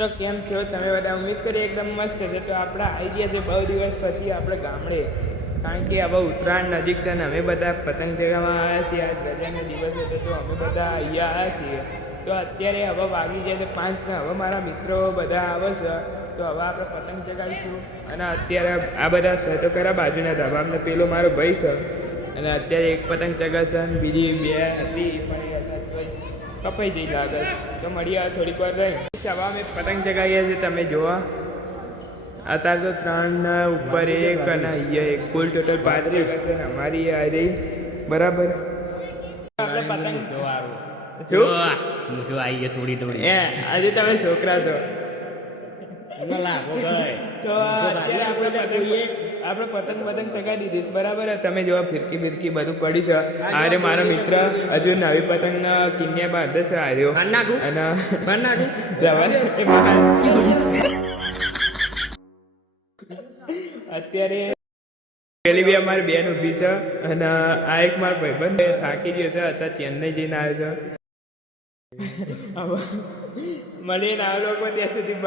મિત્રો કેમ છો તમે બધા? ઉમ્મીદ કરીએ એકદમ મસ્ત છે. તો આપણે આવી ગયા છે બહુ દિવસ પછી આપણે ગામડે, કારણ કે હવે ઉત્તરાયણ નજીક છે ને અમે બધા પતંગ ચગાવવા આવ્યા છીએ. આજ રજાનો દિવસ હતો તો અમે બધા અહીંયા આવ્યા છીએ. તો અત્યારે હવે વાગી જાય છે 5 ને હવે મારા મિત્રો બધા આવે છે તો હવે આપણે પતંગ ચગાવીશું. અને અત્યારે આ બધા સેટો કર્યા બાજુના ધાબાને, પેલો મારો ભાઈ છે અને અત્યારે એક પતંગ ચગાવશે અને બીજી બે હતી પણ કપાઈ જઈ લાગે. તો મળીએ થોડીક વાર રહી. હવે અમે પતંગ ચગાવીએ છીએ, તમે જોવા અત્યારે તો 3 ઉપર 1 અને અહીંયા એક કુલ ટોટલ 5 ચગાવશે ને અમારી આ રહી બરાબર. આપણે પતંગ આજે તમે છોકરા છો તો આપણે પતંગ ચગાવી દીધી બરાબર. તમે જોવા ફિરકી બિરકી બધું પડી છે. આરે મારો મિત્ર હજુ નવી પતંગ કિન્યા બાંધે છે આર્યો અને અત્યારે પેલી બી અમારી બેન ઊભી છે અને આ એક મારો ભાઈબંધ થાકી ગયો છે, અત્યારે ચેન્નઈ જઈને આવ્યો છે. મળીને આ લોકો ત્યાં સુધી